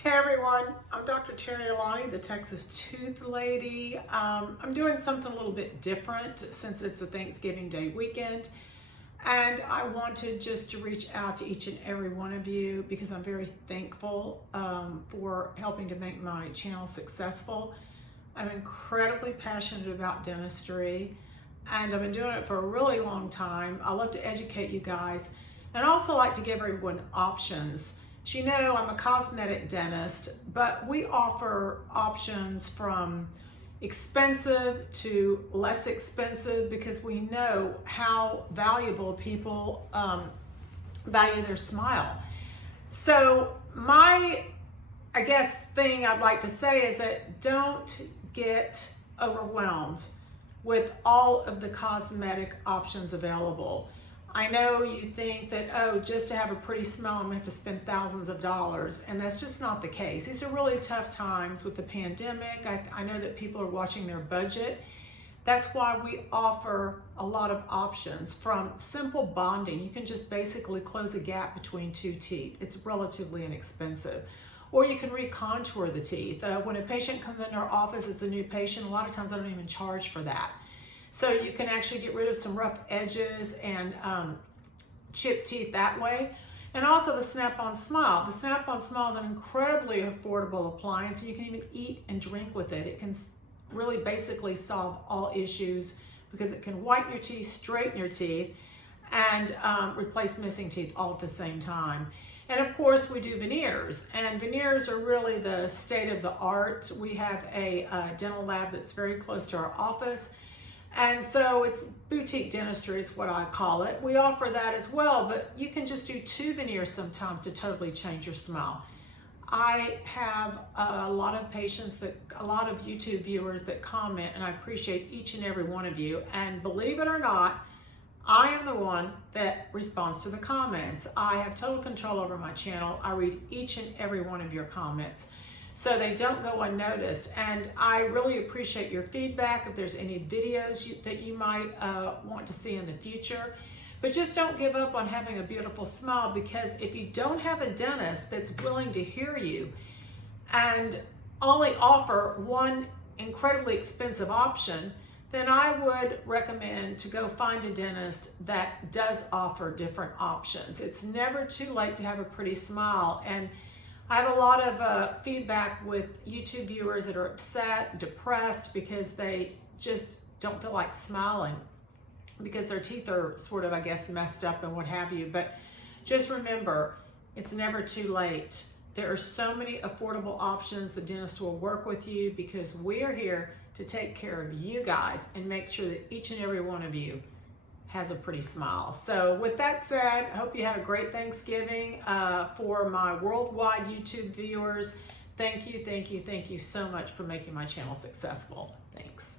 Hey everyone, I'm Dr. Terry Alani, the Texas Tooth Lady. I'm doing something a little bit different since it's a Thanksgiving Day weekend, and I wanted just to reach out to each and every one of you because I'm very thankful for helping to make my channel successful. I'm incredibly passionate about dentistry, and I've been doing it for a really long time. I love to educate you guys and also like to give everyone options. As you know, I'm a cosmetic dentist, but we offer options from expensive to less expensive because we know how valuable people value their smile. So I guess thing I'd like to say is that don't get overwhelmed with all of the cosmetic options available. I know you think that, oh, just to have a pretty smile, I'm gonna have to spend thousands of dollars, and that's just not the case. These are really tough times with the pandemic. I know that people are watching their budget. That's why we offer a lot of options, from simple bonding. You can just basically close a gap between two teeth. It's relatively inexpensive. Or you can recontour the teeth. When a patient comes into our office as a new patient, a lot of times I don't even charge for that. So you can actually get rid of some rough edges and chip teeth that way. And also the Snap-on Smile. The Snap-on Smile is an incredibly affordable appliance. You can even eat and drink with it. It can really basically solve all issues because it can whiten your teeth, straighten your teeth, and replace missing teeth all at the same time. And of course we do veneers, and veneers are really the state of the art. We have a dental lab that's very close to our office. And so it's boutique dentistry is what I call it. We offer that as well, but you can just do 2 veneers sometimes to totally change your smile. I have a lot of patients, a lot of YouTube viewers that comment, and I appreciate each and every one of you. And believe it or not, I am the one that responds to the comments. I have total control over my channel. I read each and every one of your comments, so they don't go unnoticed. And I really appreciate your feedback if there's any videos that you might want to see in the future. But just don't give up on having a beautiful smile, because if you don't have a dentist that's willing to hear you and only offer one incredibly expensive option, then I would recommend to go find a dentist that does offer different options. It's never too late to have a pretty smile. And I have a lot of feedback with YouTube viewers that are upset, depressed, because they just don't feel like smiling because their teeth are sort of, I guess, messed up and what have you. But just remember, it's never too late. There are so many affordable options. The dentist will work with you because we are here to take care of you guys and make sure that each and every one of you has a pretty smile. So with that said, I hope you had a great Thanksgiving. For my worldwide YouTube viewers, thank you so much for making my channel successful. Thanks.